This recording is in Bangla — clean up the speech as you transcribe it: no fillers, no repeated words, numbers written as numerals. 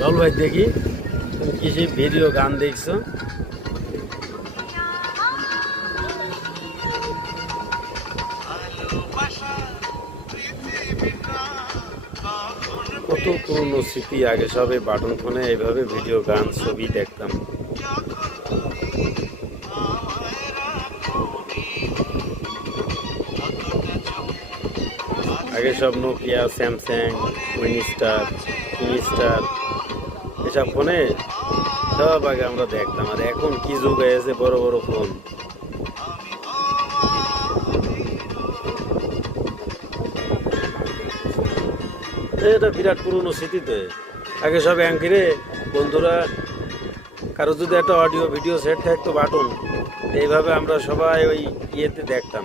চল ভাই দেখি তুমি কিসে ভিডিও গান দেখছো। কত পুরনো স্মৃতি, আগে সবে বাটন ফোনে এইভাবে ভিডিও গান ছবি দেখতাম। আগে সব নোকিয়া, স্যামসাং, উইনস্টার, কিংস্টার এসব ফোনে সব আগে আমরা দেখতাম। আর এখন কি যুগ হয়েছে, বড় বড় ফোন। এটা বিরাট পুরনো স্মৃতি তো। আগে সব অ্যাঙ্কিরে বন্ধুরা কারো যদি একটা অডিও ভিডিও সেট থাকতো বাটন, এইভাবে আমরা সবাই ওই ইয়েতে দেখতাম।